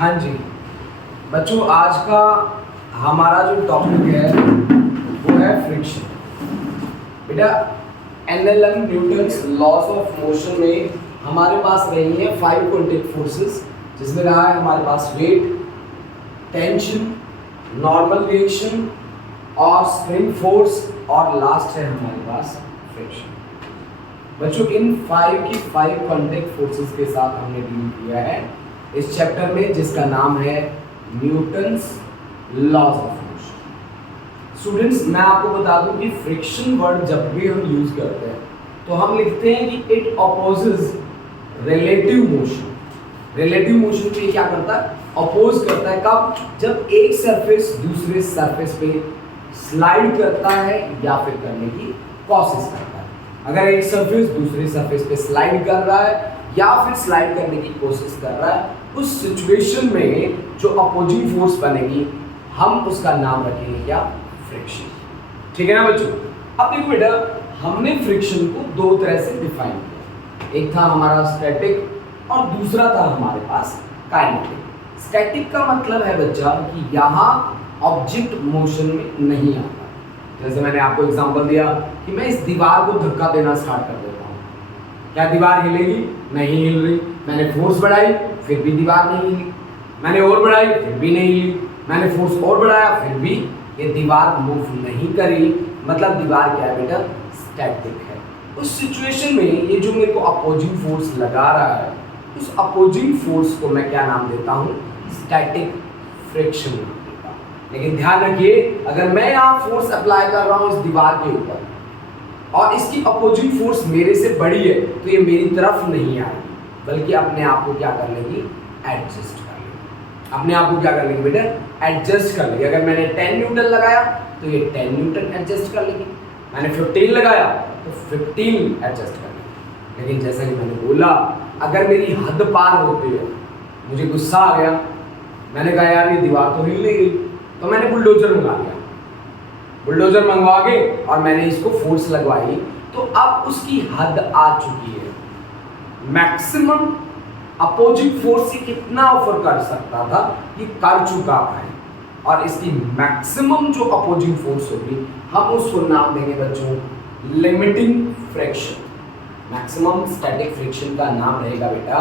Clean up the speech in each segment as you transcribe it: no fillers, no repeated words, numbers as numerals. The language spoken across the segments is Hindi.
हाँ जी बच्चों, आज का हमारा जो टॉपिक है वो है फ्रिक्शन। बेटा NLM Newton's laws of motion में हमारे पास रही है 5 कॉन्टैक्ट फोर्सेस, जिसमें रहा है हमारे पास वेट, टेंशन, नॉर्मल रिएक्शन और स्प्रिंग फोर्स, और लास्ट है हमारे पास फ्रिक्शन। बच्चों इन 5 कॉन्टैक्ट फोर्सेस के साथ हमने डील किया है इस चैप्टर में, जिसका नाम है Newton's laws of motion. Students, मैं आपको बता दूं कि फ्रिक्शन वर्ड जब भी हम यूज करते हैं तो हम लिखते हैं कि it opposes relative motion. Relative motion को ये क्या करता है? अपोज करता है। कब? जब एक सरफेस दूसरे सरफेस पे स्लाइड करता है या फिर करने की कोशिश करता है। अगर एक सरफेस दूसरे सरफेस पे स्लाइड कर रहा है या फिर स्लाइड करने की कोशिश कर रहा है, उस सिचुएशन में जो अपोजिंग फोर्स बनेगी हम उसका नाम रखेंगे क्या? फ्रिक्शन। ठीक है ना बच्चों? अब देखो बेटा, हमने फ्रिक्शन को दो तरह से डिफाइन किया। एक था हमारा स्टैटिक और दूसरा था हमारे पास काइनेटिक। स्टैटिक का मतलब है बच्चा कि यहाँ ऑब्जेक्ट मोशन में नहीं आता। जैसे मैंने आपको एग्जांपल दिया कि मैं इस दीवार को धक्का देना स्टार्ट कर देता हूँ, क्या दीवार हिलेगी? नहीं हिल रही। मैंने फोर्स बढ़ाई फिर भी दीवार नहीं हिली, मैंने और बढ़ाई फिर भी नहीं हिली, मैंने फोर्स और बढ़ाया फिर भी ये दीवार मूव नहीं करी। मतलब दीवार क्या है बेटा? स्टैटिक है। उस सिचुएशन में ये जो मेरे को अपोजिंग फोर्स लगा रहा है, उस अपोजिंग फोर्स को मैं क्या नाम देता हूँ? स्टैटिक फ्रिक्शन नाम देता हूँ। लेकिन ध्यान रखिए, अगर मैं यहाँ फोर्स अप्लाई कर रहा हूँ इस दीवार के ऊपर और इसकी अपोजिंग फोर्स मेरे से बड़ी है, तो ये मेरी तरफ नहीं आएगी बल्कि अपने आप को क्या कर लेगी? एडजस्ट कर लेगी। अपने आप को क्या कर लेगी बेटा? एडजस्ट कर लेगी। अगर मैंने 10 न्यूटन लगाया तो ये 10 न्यूटन एडजस्ट कर लेगी, मैंने 15 लगाया तो 15 एडजस्ट कर लेगी। लेकिन जैसा कि मैंने बोला, अगर मेरी हद पार होती है, मुझे गुस्सा आ गया, मैंने कहा यार ये दीवार तो हिल नहीं गई, तो मैंने बुलडोजर मंगा लिया। बुलडोजर मंगवा के और मैंने इसको फोर्स लगवाई, तो अब उसकी हद आ चुकी है। मैक्सिमम अपोजिंग फोर्स से कितना ऑफर कर सकता था ये कर चुका है, और इसकी मैक्सिमम जो अपोजिंग फोर्स होगी हम उसको नाम देंगे बच्चों limiting friction. Maximum static friction का नाम रहेगा बेटा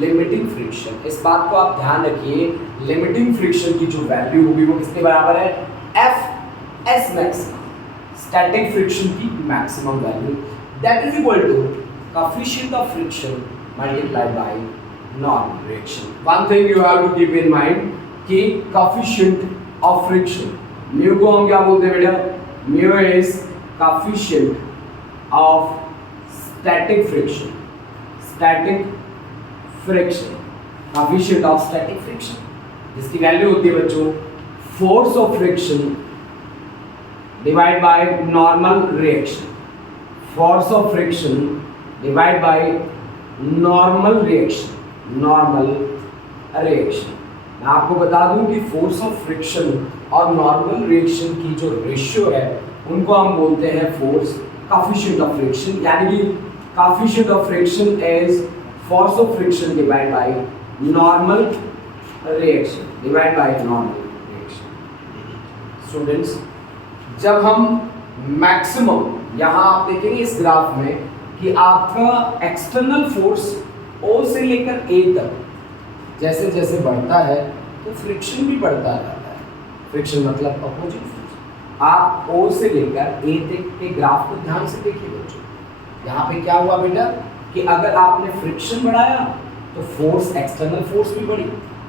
लिमिटिंग फ्रिक्शन। इस बात को आप ध्यान रखिए, लिमिटिंग फ्रिक्शन की जो वैल्यू होगी वो किसके बराबर है? F S maximum. Static friction की maximum value that is equal to coefficient of friction multiplied by normal reaction. One thing you have to keep in mind कि coefficient of friction, mu को हम क्या बोलते हैं बेटा? mu is coefficient of static friction. Static friction, coefficient of static friction, जिसकी वैल्यू होती है बच्चों force of friction divided by normal reaction. Force of friction divide by normal reaction. Normal reaction, मैं आपको बता दूं कि फोर्स ऑफ फ्रिक्शन और नॉर्मल रिएक्शन की जो रेशियो है उनको हम बोलते हैं फोर्स कोएफिशिएंट ऑफ फ्रिक्शन, यानी कि coefficient of friction is force of friction divide by normal reaction, divide by normal reaction. Students, जब हम मैक्सिमम, यहाँ आप देखेंगे इस ग्राफ में कि आपका एक्सटर्नल फोर्स O से लेकर A तक जैसे जैसे बढ़ता है तो फ्रिक्शन भी बढ़ता रहता है। फ्रिक्शन मतलब अपोजिंग फोर्स। आप O से लेकर A तक के ग्राफ को ध्यान से देखिए बच्चों। यहाँ पे क्या हुआ बेटा कि अगर आपने फ्रिक्शन बढ़ाया तो फोर्स, एक्सटर्नल फोर्स भी बढ़ी।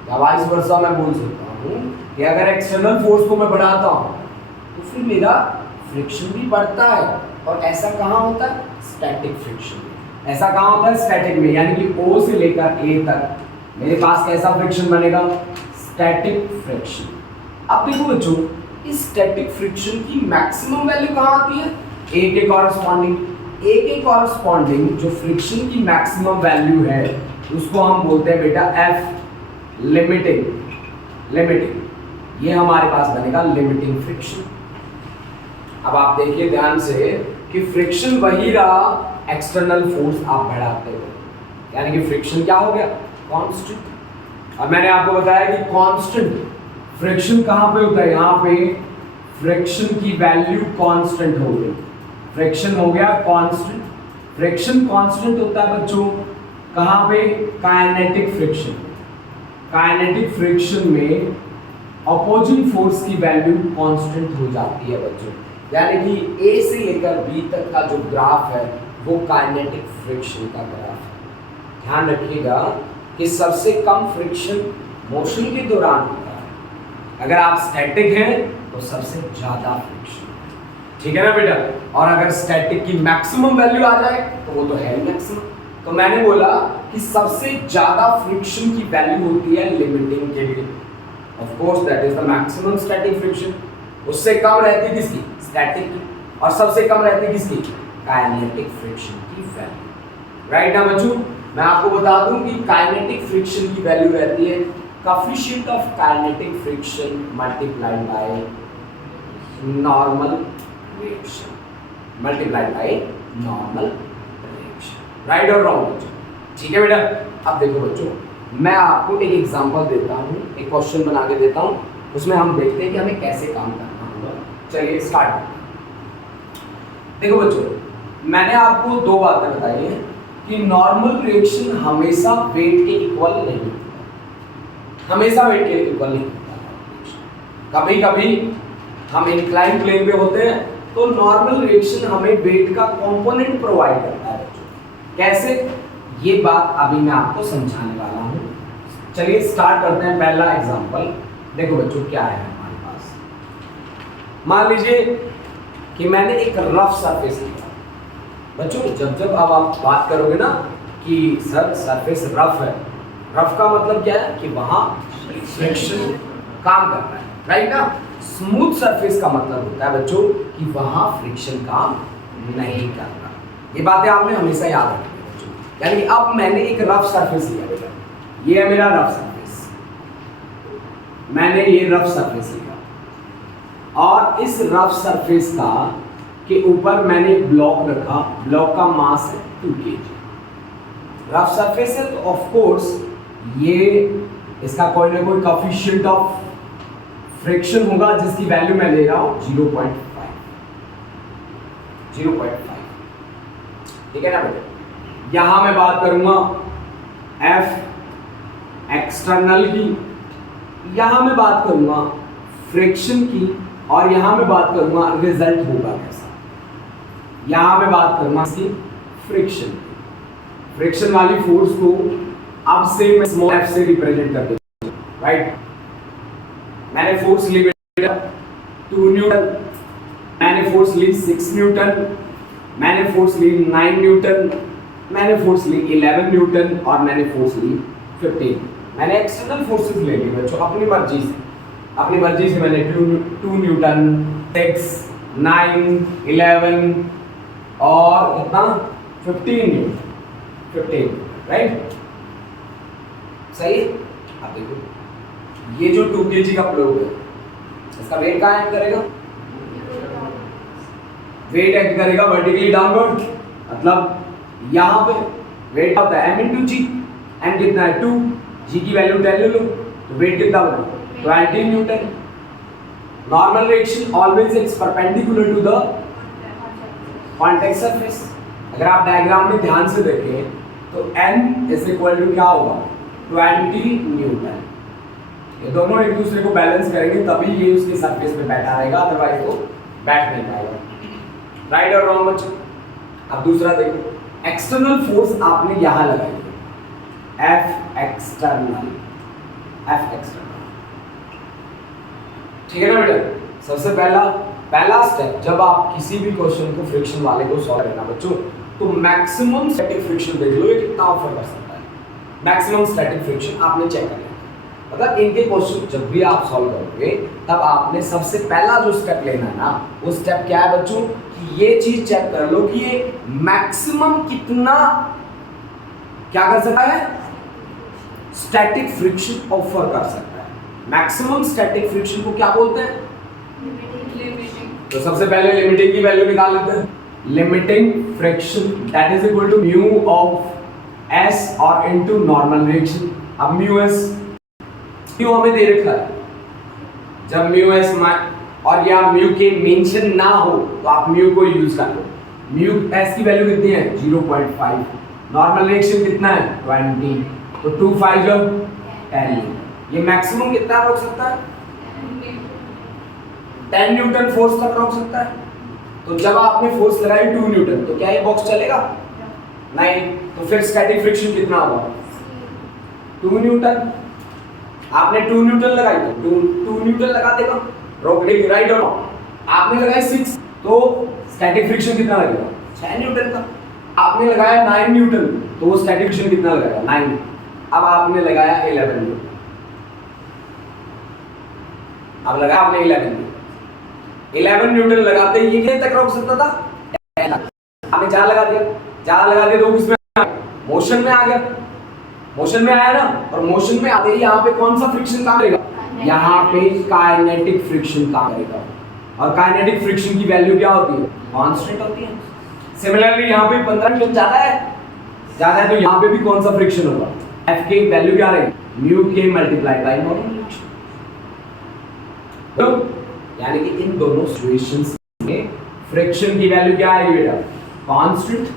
या वाइस वर्सा मैं बोल सकता हूँ कि अगर एक्सटर्नल फोर्स को मैं बढ़ाता हूँ तो फिर मेरा फ्रिक्शन भी बढ़ता है। और ऐसा कहाँ होता है? Static friction. ऐसा कहाँ होता है? स्टैटिक में, यानी कि O से लेकर A तक मेरे पास कैसा फ्रिक्शन बनेगा? Static friction. अब देखो बच्चों, इस स्टैटिक फ्रिक्शन की मैक्सिमम वैल्यू कहाँ आती है? A के कॉरस्पॉन्डिंग। A के कॉरस्पॉन्डिंग जो फ्रिक्शन की मैक्सिमम वैल्यू है उसको हम बोलते हैं बेटा F लिमिटिंग। लिमिटिंग, ये हमारे पास बनेगा लिमिटिंग फ्रिक्शन। अब आप देखिए ध्यान से कि फ्रिक्शन वही रहा, एक्सटर्नल फोर्स आप बढ़ाते हो, यानी कि फ्रिक्शन क्या हो गया? कांस्टेंट। अब मैंने आपको बताया कि कांस्टेंट फ्रिक्शन कहां पे होता है, यहां पे फ्रिक्शन की वैल्यू कांस्टेंट हो गई, फ्रिक्शन हो गया कांस्टेंट। फ्रिक्शन कांस्टेंट होता है बच्चों कहां पे, काइनेटिक फ्रिक्शन। काइनेटिक फ्रिक्शन में अपोजिंग फोर्स की वैल्यू कांस्टेंट हो जाती है बच्चों, यानी कि ए से लेकर बी तक का जो ग्राफ है वो काइनेटिक फ्रिक्शन का ग्राफ है। ध्यान रखिएगा कि सबसे कम फ्रिक्शन मोशन के दौरान होता है, अगर आप स्टैटिक हैं तो सबसे ज्यादा फ्रिक्शन, ठीक है ना बेटा। और अगर स्टैटिक की मैक्सिमम वैल्यू आ जाए तो वो तो है मैक्सिमम। तो मैंने बोला कि सबसे ज्यादा फ्रिक्शन की वैल्यू होती है लिमिटिंग के लिए, of course that is the maximum static friction. उससे कम रहती है किसकी, स्टैटिक की, और सबसे कम रहती है किसकी, काइनेटिक फ्रिक्शन की वैल्यू। राइट ना बच्चों, मैं आपको बता दूं कि काइनेटिक फ्रिक्शन की वैल्यू रहती है coefficient of kinetic friction multiplied by normal reaction, multiplied by normal reaction. Right और रॉन्ग बच्चों, ठीक है बेटा। अब देखो बच्चों, मैं आपको एक एग्जांपल देता हूं, एक क्वेश्चन बना के देता हूं, उसमें हम देखते हैं कि हमें कैसे काम करना होगा। चलिए स्टार्ट। देखो बच्चों, मैंने आपको दो बातें बताई हैं कि नॉर्मल रिएक्शन हमेशा वेट के इक्वल नहीं होता, हमेशा वेट के इक्वल नहीं होता। कभी कभी हम इंक्लाइन प्लेन पे होते हैं तो नॉर्मल रिएक्शन हमें वेट का कंपोनेंट प्रोवाइड करता है बच्चों। कैसे, ये बात अभी मैं आपको समझाने वाला हूँ। चलिए स्टार्ट करते हैं। पहला एग्जांपल देखो बच्चों, क्या है हमारे पास। मान लीजिए कि मैंने एक रफ सरफेस लिया बच्चों। जब जब अब आप बात करोगे ना कि सर सरफेस रफ है, रफ का मतलब क्या है कि वहां फ्रिक्शन काम कर रहा है, राइट ना। स्मूथ सरफेस का मतलब होता है बच्चों कि वहां फ्रिक्शन काम नहीं कर रहा। ये बातें आपने हमेशा याद रखनी है बच्चों। यानी अब मैंने एक रफ सरफेस लिया बेटा, ये है मेरा रफ सरफेस, मैंने ये रफ सरफेस लिया और इस रफ सरफेस का के ऊपर मैंने एक ब्लॉक रखा, ब्लॉक का मास है 2 kg। रफ सरफेस है तो ऑफ कोर्स ये इसका कोई ना कोई कोएफिशिएंट ऑफ फ्रिक्शन होगा जिसकी वैल्यू मैं ले रहा हूं 0.5, ठीक है ना बेटा। यहां मैं बात करूंगा एफ एक्सटर्नल की, यहां मैं बात करूंगा फ्रिक्शन की, और यहां मैं बात करूंगा रिजल्ट होगा कैसा। यहां मैं बात करूंगा इसकी फ्रिक्शन, फ्रिक्शन वाली फोर्स को अब से मैं स्मॉल एफ से रिप्रेजेंट कर देता हूं, राइट। मैंने फोर्स ली बेटा 2 न्यूटन, मैंने फोर्स ली 6 न्यूटन, मैंने फोर्स ली 9 न्यूटन, मैंने फोर्स ली 11 न्यूटन और मैंने फोर्स ली 15। मैंने एक्सटर्नल फोर्सेस ले ली बच्चों अपनी मर्जी से, अपनी मर्जी से मैंने 2 न्यूटन, 6, 9, 11 और कितना 15 न्यूटन, 15, राइट, सही है। अब देखो ये जो 2 kg का प्रोब है इसका वेट कहाँ एक्ट करेगा, वेट एक्ट करेगा वर्टिकली डाउनवर्ड, मतलब यहाँ पे वेट होता है m into g, m कितना है 2, g की वैल्यू 10 ले लो तो वेट कितना बना 20 newton. Normal reaction always it's perpendicular to the contact surface. अगर आप डायग्राम में ध्यान से देखें तो n इज इक्वल टू क्या होगा 20 न्यूटन। ये दोनों एक दूसरे को बैलेंस करेंगे तभी ये उसकी सरफेस पे बैठा रहेगा, अदरवाइज वो बैठ नहीं पाएगा। राइट और रॉन्ग बच्चों। अब दूसरा देखो, एक्सटर्नल फोर्स आपने यहां लगाई है F एक्सटर्नल, F एक्सटर्नल, ठीक है ना बेटा। सबसे पहला स्टेप जब आप किसी भी क्वेश्चन को फ्रिक्शन वाले को सॉल्व करना बच्चों, तो मैक्सिमम स्टैटिक फ्रिक्शन देख लो ये कितना ऑफर कर सकता है। मैक्सिमम स्टैटिक फ्रिक्शन आपने चेक कर लिया, मतलब इनके क्वेश्चन जब भी आप सॉल्व करोगे तब आपने सबसे पहला जो स्टेप लेना है ना, वो स्टेप क्या है बच्चों कि ये चीज चेक कर लो कि ये मैक्सिमम कितना क्या कर सकता है, स्टैटिक फ्रिक्शन ऑफर कर सकता है। मैक्सिमम स्टैटिक फ्रिक्शन को क्या बोलते हैं, तो सबसे पहले लिमिटिंग की वैल्यू निकाल लेते हैं। Limiting friction that is equal to mu of S और इनटू नॉर्मल रिएक्शन। अब म्यू एस म्यू हमें दे रखा है, जब म्यू एस और या म्यू के मेंशन ना हो तो आप म्यू को यूज कर लो। म्यू एस की वैल्यू कितनी है 0.5, नॉर्मल रिएक्शन कितना है 20, तो 2 5 जो 10। ये मैक्सिमम कितना रोक सकता है 10 न्यूटन फोर्स तक रोक सकता है। तो जब आपने फोर्स लगाई 2 न्यूटन तो क्या ये बॉक्स चलेगा नहीं, तो फिर स्टैटिक फ्रिक्शन कितना होगा 2 न्यूटन। आपने 2 न्यूटन लगाई तो 2 न्यूटन लगा देगा, रोक देगी, राइट और रॉन्ग। आपने लगाया 6 तो स्टैटिक फ्रिक्शन कितना लगेगा 6 न्यूटन का। आपने लगाया 9 न्यूटन तो वो स्टैटिक फ्रिक्शन कितना लगेगा 9। अब आपने लगाया 11 न्यूटन, अब लगाया आपने 11 न्यूटन लगाते ये कितने तक रोक सकता था, आपने 4 लगा दिया तो किसमें मोशन में आ गया, मोशन में आया ना। और मोशन में आते ही यहाँ पे कौन सा फ्रिक्शन काम करेगा, यहाँ पे काइनेटिक फ्रिक्शन काम करेगा। और काइनेटिक फ्रिक्शन की वैल्यू क्या होती है कांस्टेंट होती है। सिमिलरली यहाँ पे 15 न्यूटन ज्यादा है तो यहाँ पे भी कौन सा फ्रिक्शन होगा, F की वैल्यू क्या रहेगी म्यू के मल्टीप्लाई बाय नॉर्मल फ्रिक्शन। तो यानी कि इन दोनों सिचुएशंस में फ्रिक्शन की वैल्यू क्या आएगी बेटा कांस्टेंट,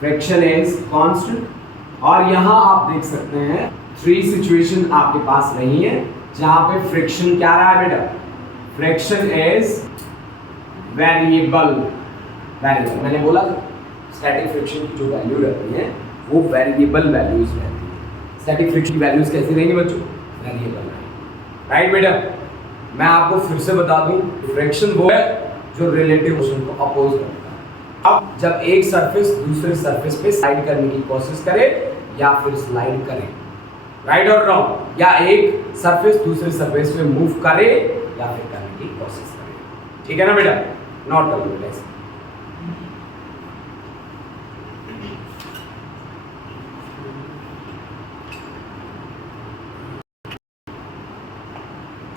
फ्रिक्शन इज कांस्टेंट। और यहाँ आप देख सकते हैं 3 सिचुएशन आपके पास रही है जहां पे फ्रिक्शन क्या रहा है बेटा, फ्रिक्शन इज वेरिएबल। मैंने बोला स्टैटिक फ्रिक्शन की जो वैल्यू रहती है वो वेरिएबल वैल्यूज रहती है। स्टैटिक फ्रिक्शन की वैल्यूज कैसी रहेंगी बच्चों, वेरिएबल रहेंगी, राइट बेटा। मैं आपको फिर से बता दूं फ्रिक्शन वो है जो रिलेटिव मोशन को अपोज करता है। अब जब एक सरफेस दूसरे सरफेस पे स्लाइड करने की कोशिश करे या फिर स्लाइड करे, राइट और रॉन्ग, या एक सरफेस दूसरे सरफेस पे मूव करे या फिर करने की कोशिश करे, ठीक है ना बेटा, नॉट ऑलवेज।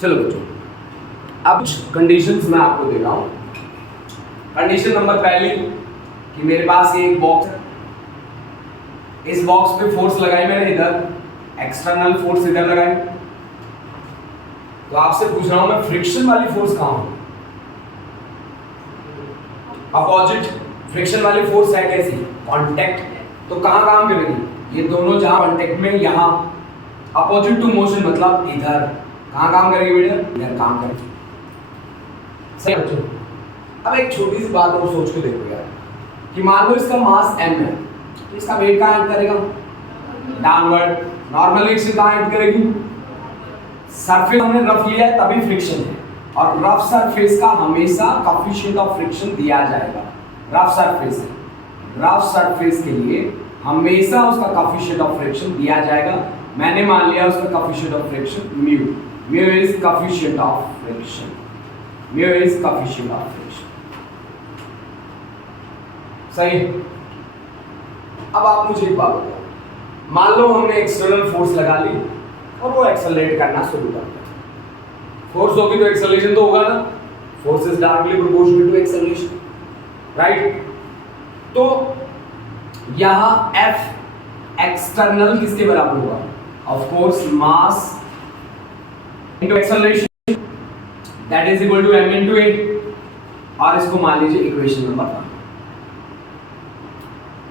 चलो बच्चों अब कंडीशंस मैं आपको दे रहा हूं। कंडीशन नंबर पहली कि मेरे पास ये एक बॉक्स है, इस बॉक्स पे फोर्स लगाई मैंने इधर, एक्सटर्नल फोर्स इधर लगाई। तो आपसे पूछ रहा हूं मैं फ्रिक्शन वाली फोर्स कहां है, अपोजिट फ्रिक्शन वाली फोर्स है कैसी कांटेक्ट, तो कहां काम करेगी ये दोनों जहां कांटेक्ट में, यहां अपोजिट टू मोशन मतलब इधर कहां काम करेगी बेटा, इधर काम करेगी, सही बच्चों। अब एक छोटी सी बात और सोच के देखो यार कि मान लो इसका मास m है तो इसका वेट कहां एक्ट करेगा डाउनवर्ड, नॉर्मल रिएक्शन कहां एक्ट करेगी, सरफेस हमने रफ लिया है तभी फ्रिक्शन है, और रफ सरफेस का हमेशा कोएफिशिएंट ऑफ फ्रिक्शन दिया जाएगा। रफ सरफेस है, रफ सरफेस के लिए हमेशा उसका कोएफिशिएंट ऑफ फ्रिक्शन दिया जाएगा। मैंने मान लिया उसका coefficient of friction mu, mu is coefficient of friction, mu is coefficient of friction, सही। अब आप मुझे एक बात बताओ, मान लो हमने एक्सटर्नल फोर्स लगा ली और वो एक्सेलरेट करना शुरू कर दिया, फोर्स होगी तो एक्सेलरेशन तो होगा ना, force is directly proportional to acceleration, right. तो यहां F एक्सटर्नल किसके बराबर होगा, of course mass into acceleration that is equal to m into a, और इसको मान लीजिए इक्वेशन नंबर 1।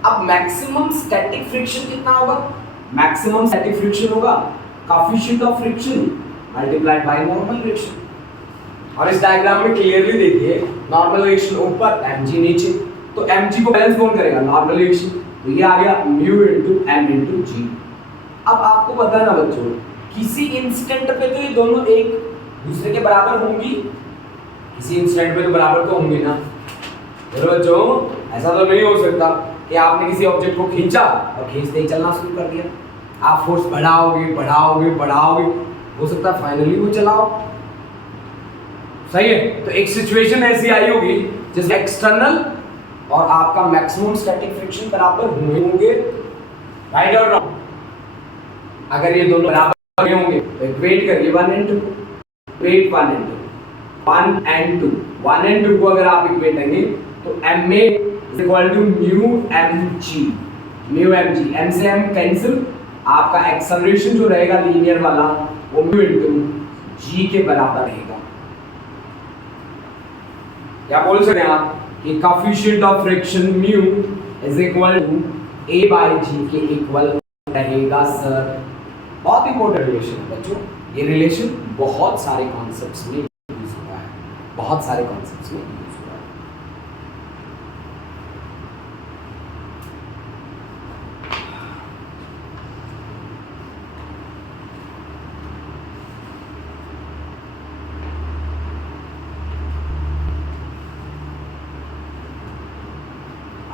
अब मैक्सिमम स्टैटिक फ्रिक्शन कितना होगा, मैक्सिमम स्टैटिक फ्रिक्शन होगा coefficient of friction multiplied by normal reaction. और इस डायग्राम में क्लियरली देखिए नॉर्मल रिएक्शन ऊपर mg नीचे, तो mg को बैलेंस कौन करेगा नॉर्मल रिएक्शन, तो ये आ गया mu into m into g। अब आपको पता है ना बच्चों किसी इंस्टेंट पे तो ये दोनों एक दूसरे के बराबर होंगी, किसी इंस्टेंट पे तो बराबर तो होंगे ना। बच्चों ऐसा तो नहीं हो सकता कि आपने किसी ऑब्जेक्ट को खींचा और खींचते ही चलना शुरू कर दिया, आप फोर्स बढ़ाओगे, हो सकता है फाइनली वो चलाओ, सही है। तो एक सिचुएशन ऐसी आई होगी जिसमें एक्सटर्नल और आपका मैक्सिमम स्टैटिक फ्रिक्शन बराबर हुए होंगे, राइट और रॉन्ग। अगर ये दोनों बराबर होंगे तो इक्वेट करिए 1 and 2, equate 1 and 2, 1 and 2, 1 and 2 को अगर आप इक्वेट करेंगे तो ma is equal to mu mg, mu mg, m से m कैंसिल, आपका एक्सेलरेशन जो रहेगा लीनियर वाला वो म्यू इंटू जी के बराबर रहेगा। क्या बोल सकते हैं आप कि coefficient of friction mu is equal to a by g के इक्वल रहेगा सर। बहुत इंपॉर्टेंट रिलेशन है बच्चों, ये रिलेशन बहुत सारे कॉन्सेप्ट्स में यूज हुआ है, बहुत सारे कॉन्सेप्ट्स में यूज हुआ है।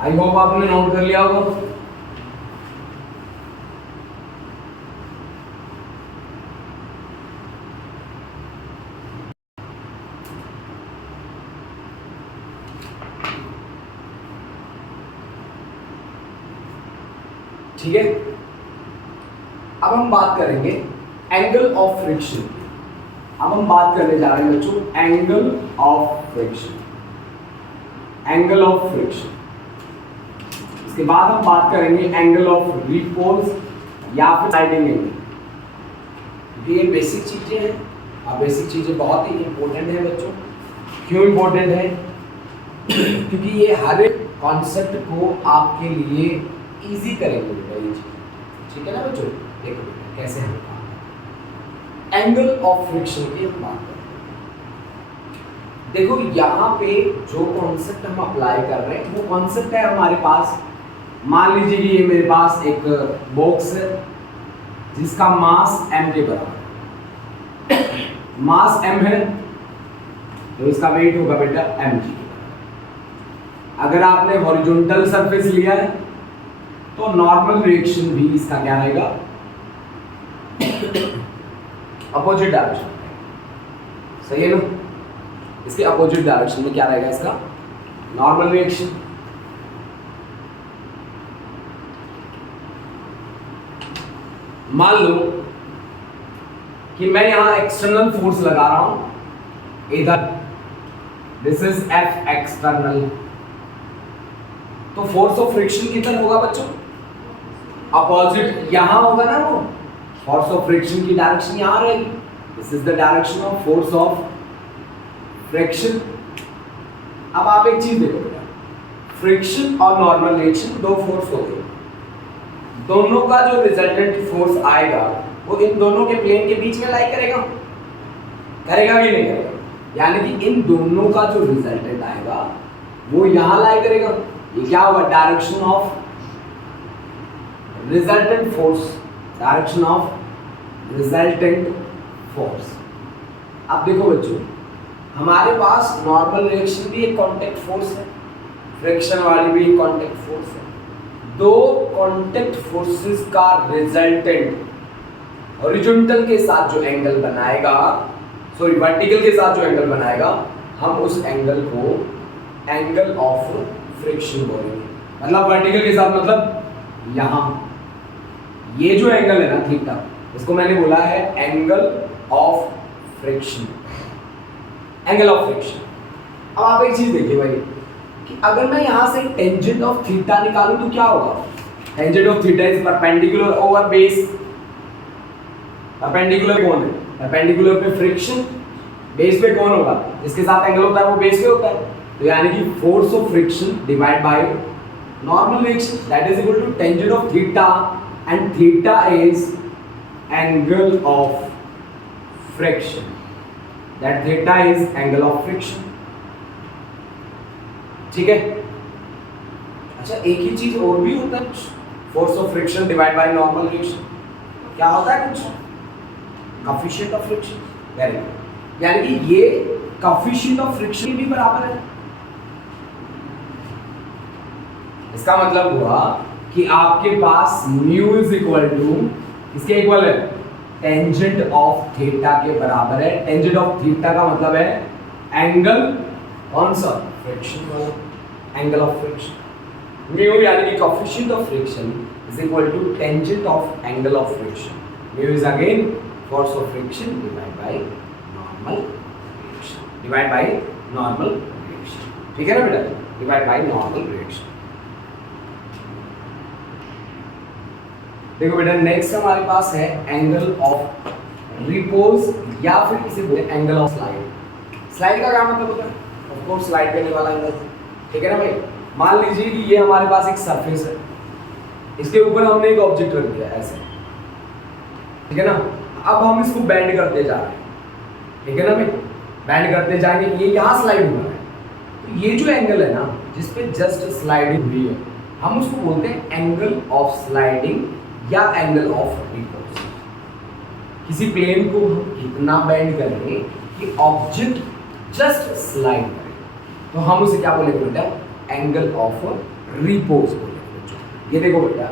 आई होप आपने नोट कर लिया होगा। ठीक है, अब हम बात करेंगे एंगल ऑफ फ्रिक्शन की। अब हम बात करने जा रहे हैं बच्चों angle of friction, angle of friction. इसके बाद हम बात करेंगे एंगल ऑफ रिपोज या फिर स्लाइडिंग एंगल। ये बेसिक चीजें हैं और बेसिक चीजें बहुत ही इंपॉर्टेंट है बच्चों। क्यों इंपॉर्टेंट है? क्योंकि ये हर एक कॉन्सेप्ट को आपके लिए इजी करेंगे बेटा ये चीज। ठीक है ना बच्चों? देखो बेटा कैसे हम एंगल ऑफ फ्रिक्शन की हम बात करते हैं। देखो यहाँ पे जो कॉन्सेप्ट हम अप्लाई कर रहे हैं वो कॉन्सेप्ट है हमारे पास। मान लीजिए कि ये मेरे पास एक बॉक्स है जिसका मास m के बराबर है। मास m है तो इसका वेट होगा बेटा mg। अगर आपने हॉरिजॉन्टल सरफेस लिया है तो नॉर्मल रिएक्शन भी इसका क्या रहेगा? Opposite direction. सही है ना? इसके अपोजिट डायरेक्शन में क्या रहेगा इसका? Normal reaction. मान लो कि मैं यहां एक्सटर्नल फोर्स लगा रहा हूं इधर, दिस इज एफ एक्सटर्नल, तो फोर्स ऑफ फ्रिक्शन किधर होगा बच्चों? अपोजिट यहां होगा ना। वो फोर्स ऑफ फ्रिक्शन की डायरेक्शन यहां रहेगी। This is the direction of force of friction. अब आप एक चीज देखो बेटा, फ्रिक्शन और नॉर्मल रिएक्शन दो फोर्स हो गए, दोनों का जो रिजल्टेंट फोर्स आएगा वो इन दोनों के प्लेन के बीच में लाई करेगा, करेगा कि नहीं करेगा? यानी कि इन दोनों का जो रिजल्टेंट आएगा वो यहां लाई करेगा। ये क्या होगा? Direction of resultant force, direction of resultant force. अब देखो बच्चों, हमारे पास नॉर्मल रिएक्शन भी एक कांटेक्ट फोर्स है, फ्रिक्शन वाली भी एक कांटेक्ट फोर्स है। दो कांटेक्ट फोर्सेस का रिजल्टेंट हॉरिजॉन्टल के साथ जो एंगल बनाएगा, सॉरी वर्टिकल के साथ जो एंगल बनाएगा, हम उस एंगल को एंगल ऑफ फ्रिक्शन बोलेंगे। मतलब वर्टिकल के साथ मतलब यहां ये जो एंगल है ना थीटा, इसको मैंने बोला है angle of friction, angle of friction. अब आप एक चीज देखिए भाई कि अगर मैं यहां से टेंजेंट ऑफ थीटा निकालूं तो क्या होगा? Tangent of theta is perpendicular over base. Perpendicular कौन है? परपेंडिकुलर पे फ्रिक्शन, बेस पे कौन होगा? जिसके साथ एंगल होता है वो बेस पे होता है। तो यानी कि force of friction divide by normal reaction, that is equal to tangent of theta, and theta is angle of friction, that theta is angle of friction. ठीक है? अच्छा, एक ही चीज और भी होता है, force of friction divide by normal reaction. क्या होता है कुछ? Coefficient of friction. Very good. यानी कि ये कोएफिशिएंट ऑफ फ्रिक्शन भी बराबर है। इसका मतलब हुआ कि आपके पास म्यू इज इक्वल टू इसके इक्वल है टेंजेंट ऑफ थीटा के बराबर है। टेंजेंट ऑफ थीटा का मतलब है एंगल कौन सा? फ्रिक्शन वाला, एंगल ऑफ फ्रिक्शन। म्यू यानी कि coefficient of friction is equal to tangent of angle of friction. Mu is again force of friction divide by normal reaction, divide by normal reaction. ठीक है ना बेटा? Divide by normal reaction. देखो बेटा, नेक्स्ट हमारे पास है एंगल ऑफ रिपोज या फिर इसे बोलते हैं एंगल ऑफ स्लाइड। स्लाइड का क्या मतलब होता है? ऑफ कोर्स स्लाइड करने वाला एंगल, ठीक है ना भाई। मान लीजिए कि ये हमारे पास एक सरफेस है, इसके ऊपर हमने एक ऑब्जेक्ट रख दिया ऐसे, ठीक है ना। अब हम इसको बेंड करते जा रहे हैं, ठीक है ना भाई, बेंड करते जाएंगे, ये यहाँ स्लाइड हुआ है, तो ये जो एंगल है ना जिस पे जस्ट स्लाइडिंग हुई है, हम उसको बोलते हैं एंगल ऑफ स्लाइडिंग या एंगल ऑफ रिपोज। किसी प्लेन को हम इतना बेंड करेंगे कि ऑब्जेक्ट जस्ट स्लाइड करे, तो हम उसे क्या बोलेंगे बेटा? एंगल ऑफ रिपोज बोलेंगे बच्चों। ये देखो बेटा,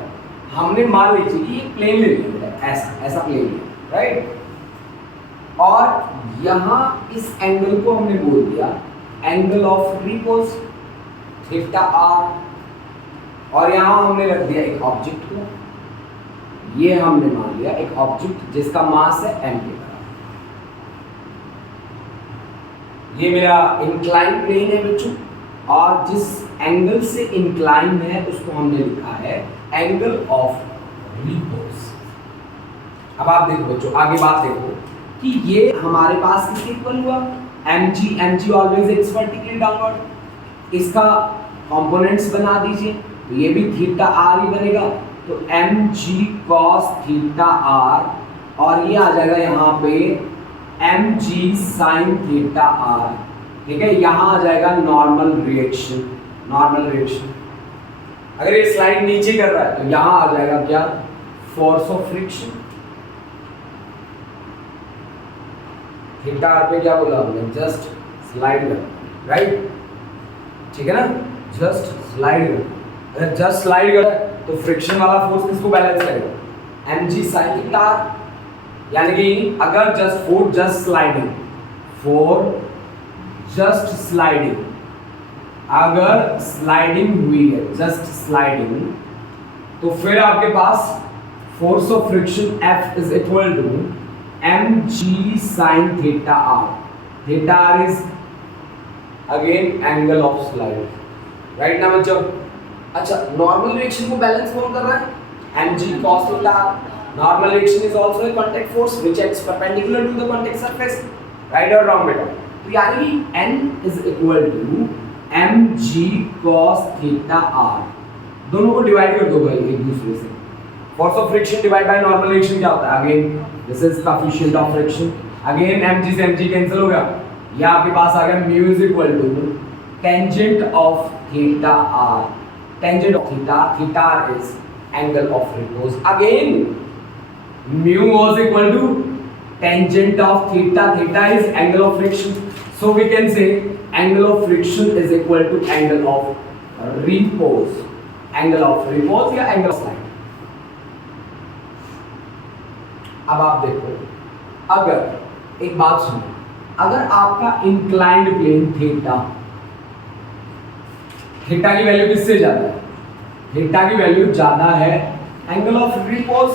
हमने मान लीजिए कि ये प्लेन ले लिया बेटा, ऐसा ऐसा प्लेन लिया, राइट, और यहाँ इस एंगल को हमने बोल दिया angle of repose theta R, और यहाँ हमने रख दिया एक ऑब्जेक्ट को, ये हमने मान लिया एक ऑब्जेक्ट जिसका मास है m के बराबर। ये मेरा इंक्लाइन प्लेन है बच्चों, और जिस एंगल से इंक्लाइन है उसको हमने लिखा है एंगल ऑफ रिपोज। अब आप देखो बच्चों, आगे बात देखो कि ये हमारे पास किसके इक्वल हुआ? mg always x vertically downward. इसका कंपोनेंट्स बना दीजिए, तो ये भी थीटा आर ही बनेगा, तो mg cos थीटा आर, और ये आ जाएगा यहाँ पे mg sin थीटा आर, ठीक है। यहाँ आ जाएगा नॉर्मल रिएक्शन, नॉर्मल रिएक्शन। अगर ये स्लाइड नीचे कर रहा है तो यहाँ आ जाएगा क्या? Force of friction. Theta R पे क्या बोला हमने? जस्ट स्लाइड कर, राइट, ठीक है ना, जस्ट स्लाइड कर। अगर जस्ट स्लाइड कर तो फ्रिक्शन वाला फोर्स किसको बैलेंस करेगा? mg sin theta R. यानी कि अगर just sliding, for just sliding, अगर स्लाइडिंग हुई है, जस्ट स्लाइडिंग, तो फिर आपके पास force of friction F is equal to mg sin theta R. Theta R is again angle of slide, right ना बच्चों? अच्छा, नॉर्मल रिएक्शन को बैलेंस कौन कर रहा है? mg cos theta R. Normal reaction is also a contact force which acts perpendicular to the contact surface, right or wrong बेटा? तो यानी कि n is equal to mg cos theta r। दोनों को डिवाइड कर दो भाई एक दूसरे से। Force of friction divide by normal reaction क्या होता है? Again this is coefficient of friction, again mg से mg कैंसिल हो गया, ये आपके पास आ गया mu is equal to tangent of theta r। tangent of theta r is angle of repose। Again mu was equal to tangent of theta is angle of friction, so we can say angle of friction is equal to angle of repose, angle of repose या angle of slide। अब आप देखो, अगर एक बात सुनो, अगर आपका इंक्लाइंड प्लेन थीटा की वैल्यू किससे ज्यादा है? थीटा की वैल्यू ज्यादा है angle of repose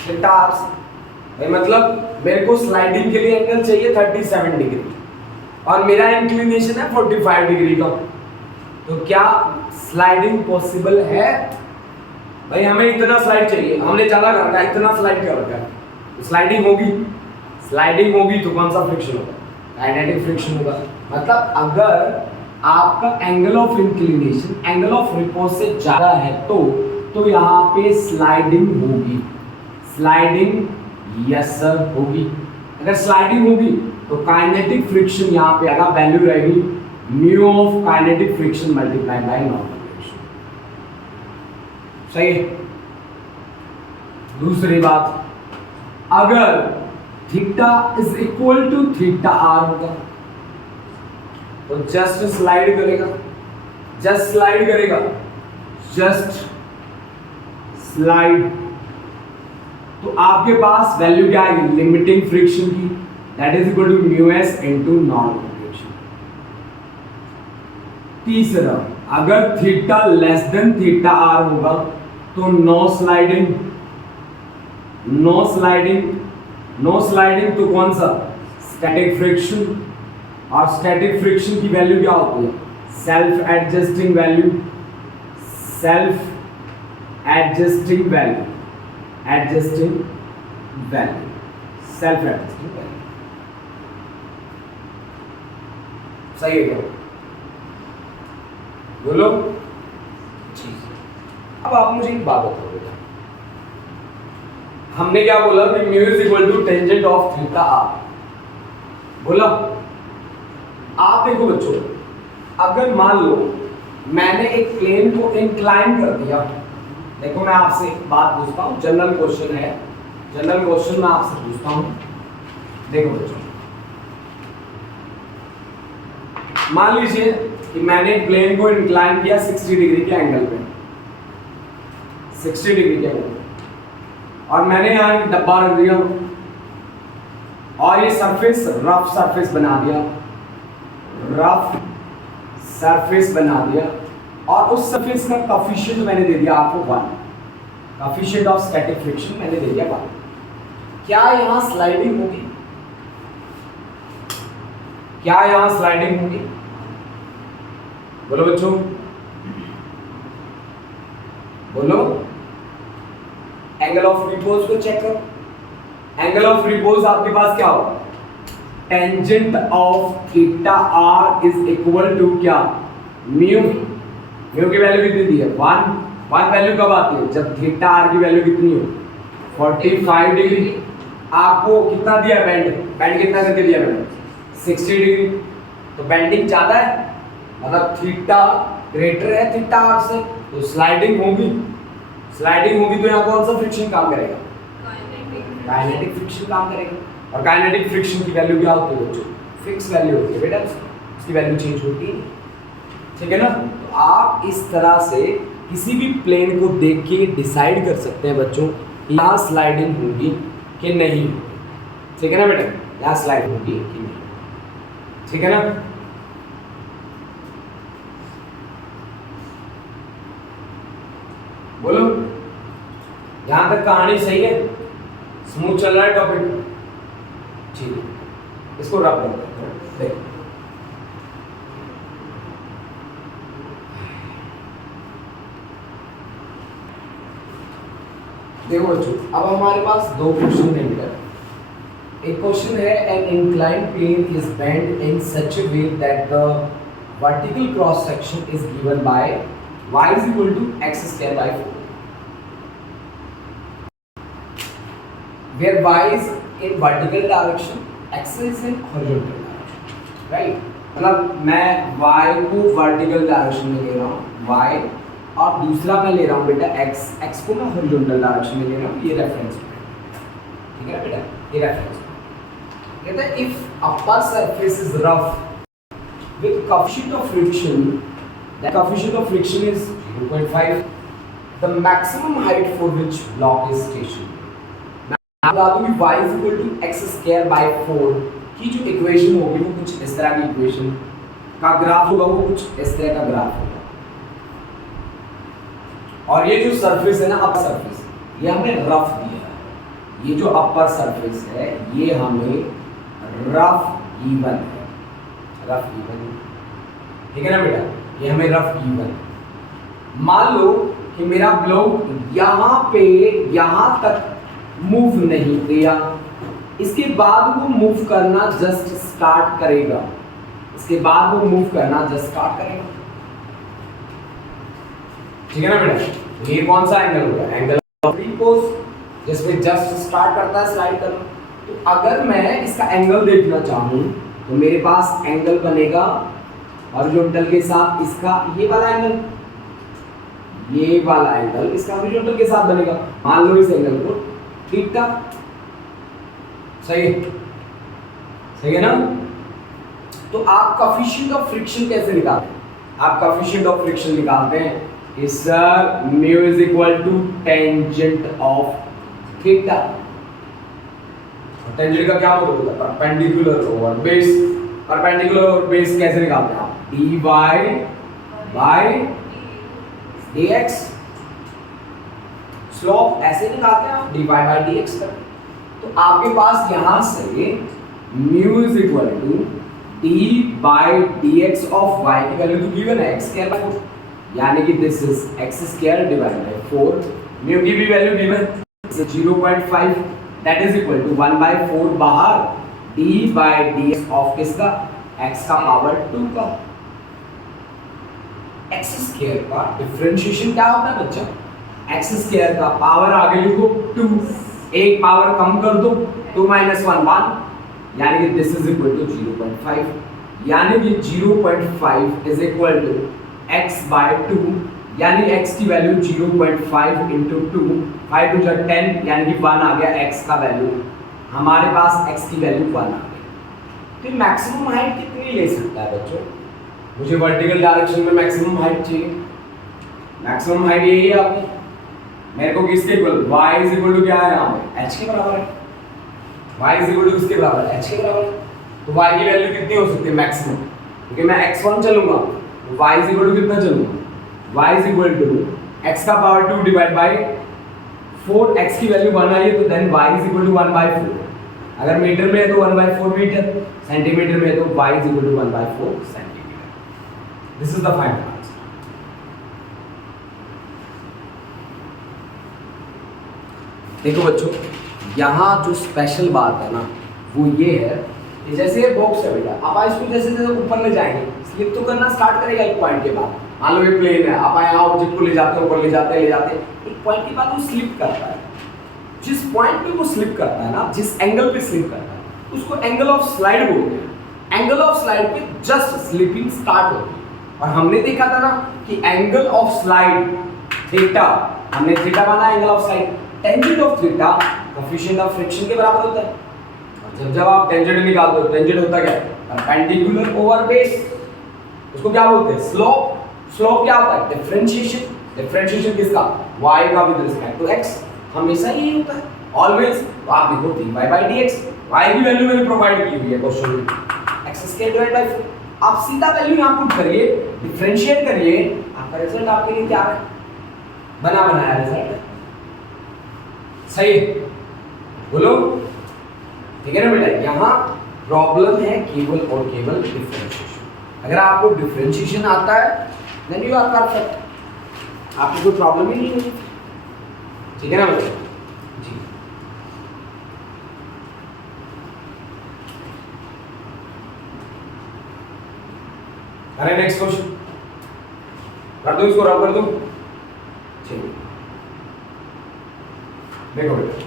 theta R से। मतलब मेरे को स्लाइडिंग के लिए एंगल चाहिए 37 डिग्री और मेरा इंक्लिनेशन है 45 डिग्री का, तो क्या स्लाइडिंग पॉसिबल है? भाई हमें इतना स्लाइड चाहिए, हमने ज्यादा कर रखा है, इतना स्लाइड कर रखा है, तो स्लाइडिंग होगी तो कौन सा फ्रिक्शन होगा? काइनेटिक फ्रिक्शन होगा। मतलब अगर आपका angle of inclination angle of repose से ज्यादा है तो यहाँ पे स्लाइडिंग होगी। स्लाइडिंग यस सर होगी। अगर स्लाइडिंग होगी तो काइनेटिक फ्रिक्शन यहाँ पे आएगा, वैल्यू रहेगी mu of kinetic friction multiply by normal friction. सही है। दूसरी बात, अगर theta is equal to theta R होगा तो जस्ट स्लाइड करेगा, जस्ट स्लाइड, तो आपके पास वैल्यू क्या आएगी? लिमिटिंग फ्रिक्शन की, that is equal to mu S into normal friction. तीसरा, अगर theta less than theta R होगा तो नो स्लाइडिंग तो कौन सा? Static friction. और स्टैटिक फ्रिक्शन की वैल्यू क्या होती है? Self adjusting value, self adjusting value. सही है क्या? बोलो जी। अब आप मुझे एक बात बताओ बेटा, हमने क्या बोला कि mu is equal to tangent of theta R, बोला। आप देखो बच्चों, अगर मान लो मैंने एक प्लेन को इंक्लाइन कर दिया, देखो मैं आपसे एक बात पूछता हूँ, जनरल क्वेश्चन है, जनरल क्वेश्चन मैं आपसे पूछता हूँ। देखो बच्चों, मान लीजिए कि मैंने एक प्लेन को इंक्लाइन किया 60 डिग्री के एंगल पे, 60 डिग्री के एंगल, और मैंने यहाँ एक डब्बा रख दिया और ये सरफेस रफ सरफेस बना दिया, रफ सरफेस बना दिया, और उस सरफेस का कोफिशिएंट मैंने दे दिया आपको 1, कोफिशिएंट ऑफ स्टैटिक फ्रिक्शन मैंने दे दिया 1। क्या यहां स्लाइडिंग होगी? क्या यहां स्लाइडिंग होगी? बोलो बच्चों, बोलो। एंगल ऑफ रिपोज को चेक करो। एंगल ऑफ रिपोज आपके पास क्या होगा? Tangent of theta R is equal to क्या? म्यू। म्यू की वैल्यू कितनी दी है? 1 वैल्यू कब आती है? जब थीटा आर की वैल्यू कितनी हो? 45 डिग्री। आपको कितना दिया बैंड? बैंड कितना करके दिया मैंने? 60 डिग्री। तो बेंडिंग ज्यादा है, मतलब थीटा ग्रेटर है थीटा आर से, तो स्लाइडिंग होगी। स्लाइडिंग होगी तो यहाँ कौन सा फ्रिक्शन काम करेगा? काइनेटिक फ्रिक्शन काम करेगा। और काइनेटिक फ्रिक्शन की वैल्यू क्या होती है बच्चों? फिक्स वैल्यू होती है बेटा, उसकी वैल्यू चेंज होती है, ठीक है ना। तो आप इस तरह से किसी भी प्लेन को देख के डिसाइड कर सकते हैं बच्चों, यहाँ स्लाइडिंग होगी कि नहीं होगी, ठीक है ना बेटा, यहाँ स्लाइड होगी कि नहीं, ठीक है ना। बोलो, यहां तक कहानी सही है? स्मूथ चल रहा है टॉपिक? ठीक है, इसको रब करते हैं। देखो देखो बच्चों, अब हमारे पास दो क्वेश्चन है बेटा। एक क्वेश्चन है, an inclined plane is bend in such a way that the vertical cross section is given by y is equal to x square by 4, where y is in vertical direction, x is in horizontal direction, right? मतलब मैं y को वर्टिकल डायरेक्शन में ले रहा हूँ y, और दूसरा मैं ले रहा हूँ बेटा x को मैं हॉरिजॉन्टल डायरेक्शन में ले रहा हूँ। ये रेफरेंस पॉइंट, ठीक है बेटा, ये रेफरेंस पॉइंट। कहता है if upper surface is rough with coefficient of friction, the coefficient of friction is 0.5, the maximum height for which block is stationary। मैं बता दूं कि y is equal to x square by 4 की जो इक्वेशन होगी वो कुछ इस तरह की इक्वेशन का ग्राफ होगा, वो कुछ इस तरह का ग्राफ होगा। और ये जो सरफेस है ना, अपर सरफेस, ये हमें रफ दिया है। ये जो अपर सरफेस है ये हमें रफ गिवन है, रफ गिवन, ठीक है ना बेटा, ये हमें रफ गिवन। मान लो कि मेरा ब्लॉक यहाँ पे यहाँ तक मूव नहीं किया, इसके बाद वो मूव करना जस्ट स्टार्ट करेगा, इसके बाद वो मूव करना जस्ट स्टार्ट करेगा, ठीक है ना बेटा। ये कौन सा एंगल होगा? एंगल ऑफ रिपोज, जिसमें जस्ट स्टार्ट करता है स्लाइड करना। तो अगर मैं इसका एंगल देखना चाहूँ तो मेरे पास एंगल बनेगा हॉरिजॉन्टल के साथ, इसका ये वाला एंगल, ये वाला एंगल इसका हॉरिजॉन्टल के साथ बनेगा। मान लो इस एंगल को थीटा, सही है, सही है ना। तो आप कोएफिशिएंट ऑफ फ्रिक्शन कैसे निकालते हैं? आप कोएफिशिएंट ऑफ फ्रिक्शन निकालते हैं कि sir mu is equal to tangent of theta. Tangent का क्या मतलब होता है? Perpendicular over base. Perpendicular over base कैसे निकालते हैं आप? dy bye dx। स्लोप ऐसे निकालते हैं आप, dy बाय dx कर। तो आपके पास यहां से mu is equal to d by dx of y की वैल्यू तो गिवन है x स्क्वायर बाय 4, यानी कि this is x square divided by 4। Mu की भी वैल्यू गिवन है 0.5, दैट इज इक्वल टू 1/4 बाहर d बाय dx ऑफ किसका, x का पावर 2 का। x स्क्वायर का डिफरेंशिएशन क्या होता है बच्चा, x स्क्वायर का पावर आगे लिखो 2, एक पावर कम कर दो 2 - 1 1, यानी कि दिस इज इक्वल टू 0.5, यानी कि 0.5 is equal to x by 2, यानी x की वैल्यू 0.5 इंटू 2, 5 टू 10, यानी कि 1 आ गया x का वैल्यू, हमारे पास x की वैल्यू 1 आ गई। तो मैक्सिमम हाइट कितनी ले सकता है बच्चों, मुझे वर्टिकल डायरेक्शन में मैक्सिमम हाइट चाहिए, मैक्सिमम हाइट यही है आपकी, मेरे को किसके equal, y is equal to क्या है यहाँ पे, h के बराबर है, y इज इक्वल टू किसके बराबर है, h के बराबर है। तो y की वैल्यू कितनी हो सकती है मैक्सिमम, क्योंकि मैं x1 चलूंगा तो y इज इक्वल टू कितना चलूंगा, y is equal to x का पावर 2 डिवाइड बाय 4, x की वैल्यू 1 आई है तो then y is equal to 1/4, अगर मीटर में है तो 1/4 मीटर, सेंटीमीटर में है तो y is equal to 1/4 centimetre. This is the final answer. देखो बच्चों, यहाँ जो स्पेशल बात है ना वो ये है कि जैसे ये बॉक्स है बेटा, आप इसको जैसे जैसे ऊपर ले जाएंगे स्लिप तो करना स्टार्ट करेगा एक पॉइंट के बाद, मान लो ये प्लेन है, आप यहाँ ऑब्जेक्ट को ले जाते हो, ऊपर ले जाते एक पॉइंट के बाद वो स्लिप करता है, जिस पॉइंट पे वो स्लिप करता है ना, जिस एंगल पे स्लिप करता है उसको एंगल ऑफ स्लाइड बोलते हैं। एंगल ऑफ स्लाइड पे जस्ट स्लिपिंग स्टार्ट होती है, और हमने देखा था ना कि एंगल ऑफ स्लाइड थीटा, हमने थीटा माना angle of slide, tangent of theta coefficient of friction के बराबर होता है। और जब आप टेंजेंट निकालते हो, टेंजेंट होता क्या है, परपेंडिकुलर ओवर बेस, उसको क्या बोलते हैं, स्लोप। स्लोप क्या होता है, डिफरेंशिएशन। डिफरेंशिएशन किसका, y का विद रिस्पेक्ट टू x, हमेशा यही होता है ऑलवेज। तो आप देखो dy/dx, y की वैल्यू मैंने प्रोवाइड की हुई है क्वेश्चन में, x² डिवाइड बाय 4, आप सीधा वैल्यू यहां पुट करिए, डिफरेंशिएट करिए, आपका रिजल्ट आपके लिए क्या है, बना बनाया रिजल्ट सही है, बोलो ठीक है ना बेटा। यहां प्रॉब्लम है केवल और केवल डिफरेंशिएशन। अगर आपको डिफरेंशिएशन आता है देन यू आर परफेक्ट, आपको कोई प्रॉब्लम ही नहीं होगी, ठीक है ना बच्चों जी। अरे नेक्स्ट क्वेश्चन कर दो, इसको रब कर दो, ठीक है। देखो बेटा,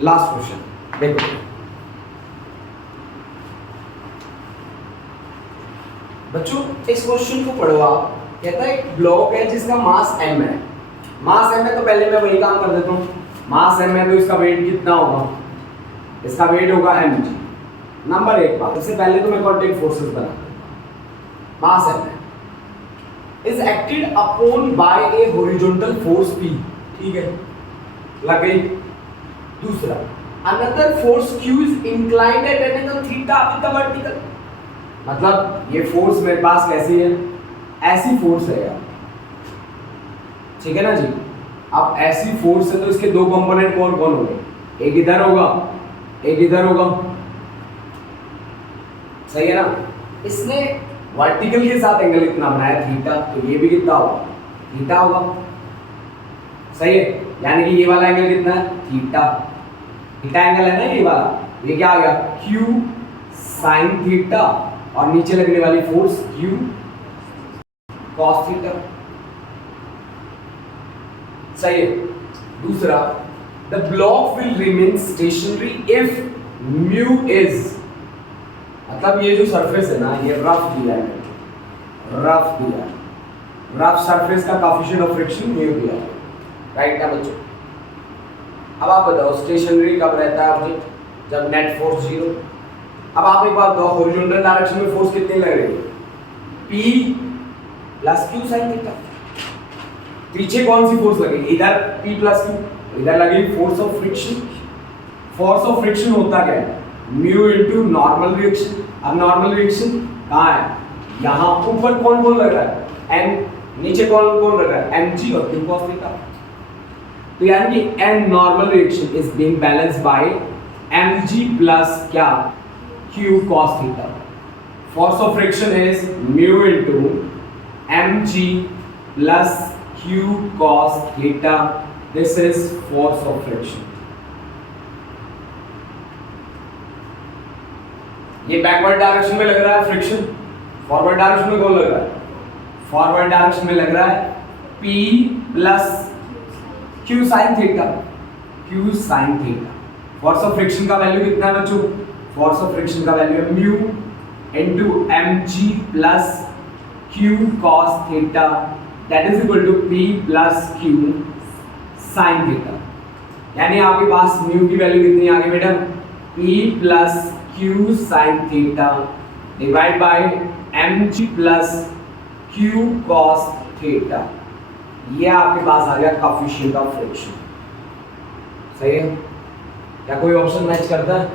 लास्ट क्वेश्चन देखो, बच्चों इस क्वेश्चन को पढ़ो आप। कहता है एक ब्लॉक है जिसका मास m है, मास m है तो पहले मैं वही काम कर देता हूँ, मास m है तो इसका वेट कितना होगा, इसका वेट होगा mg। नंबर एक बात, इससे पहले तो मैं कॉन्टैक्ट फोर्सेस बना, मास m है is acted upon bye A horizontal force p, ठीक है लग गई। दूसरा, another force q is inclined at an angle theta with the vertical, मतलब ये फोर्स मेरे पास कैसी है, ऐसी फोर्स है यार, ठीक है ना जी। अब ऐसी फोर्स है तो इसके दो कंपोनेंट कौन कौन होंगे, एक इधर होगा एक इधर होगा, सही है ना। इसने वर्टिकल के साथ एंगल इतना बनाया थीटा, तो ये भी कितना होगा, थीटा होगा, सही है। यानी कि ये वाला एंगल कितना है, थीटा, थीटा एंगल है ना ये वाला, ये क्या आ गया q sin थीटा, और नीचे लगने वाली फोर्स q cos थीटा, सही है। दूसरा, the block will remain stationery if mu is, मतलब ये जो सरफेस है ना ये रफ दिया है, रफ दिया है, रफ सरफेस का कोएफिशिएंट ऑफ फ्रिक्शन म्यू दिया है, राइट ना बच्चों। अब आप बताओ स्टेशनरी कब रहता है ऑब्जेक्ट, जब नेट फोर्स 0। अब आप एक बात बताओ, हॉरिजॉन्टल डायरेक्शन में फोर्स कितनी लग रही है, P plus Q sin theta. पीछे कौन सी फोर्स लगेगी, इधर P प्लस Q, इधर लगेगी force of friction. Force of friction होता क्या है, म्यू इनटू नॉर्मल रिएक्शन। अब नॉर्मल रिएक्शन कहाँ है, यहाँ ऊपर कौन कौन लग रहा है m, नीचे कौन कौन लग रहा है mg और q cos थीटा। तो यानी कि n normal reaction is being balanced bye mg plus क्या q cos theta. force of friction is mu into mg plus q cos theta. This is force of friction. ये बैकवर्ड डायरेक्शन में लग रहा है फ्रिक्शन, फॉरवर्ड डायरेक्शन में कौन लग रहा है? फॉरवर्ड डायरेक्शन में लग रहा है P plus Q sin theta. Q sin theta. Force of friction का वैल्यू कितना है बच्चों? फोर्स ऑफ फ्रिक्शन का वैल्यू है mu into mg plus q cos theta that is equal to P plus Q sin theta. यानी आपके पास म्यू की वैल्यू कितनी आ गई बेटा? P plus Q sin theta divide by mg plus Q cos theta. ये आपके पास आ गया कोएफिशिएंट ऑफ फ्रिक्शन. सही है? क्या कोई ऑप्शन मैच करता है?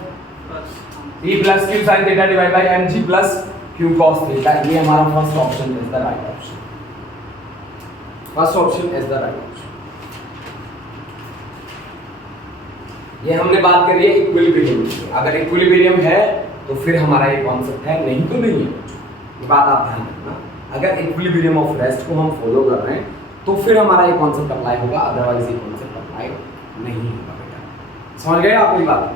P plus Q sin theta divide by mg plus Q cos theta. ये हमारा first option is the right option. First option is the right option. ये हमने बात करी है इक्विलिब्रियम की. अगर इक्विलिब्रियम है तो फिर हमारा ये कॉन्सेप्ट है, नहीं तो नहीं है. ये बात आप ध्यान रखना. अगर इक्विलिब्रियम ऑफ रेस्ट को हम फॉलो कर रहे हैं तो फिर हमारा ये कॉन्सेप्ट अप्लाई होगा, अदरवाइज ये कॉन्सेप्ट अप्लाई नहीं होगा बेटा. समझ गए आप मेरी बात?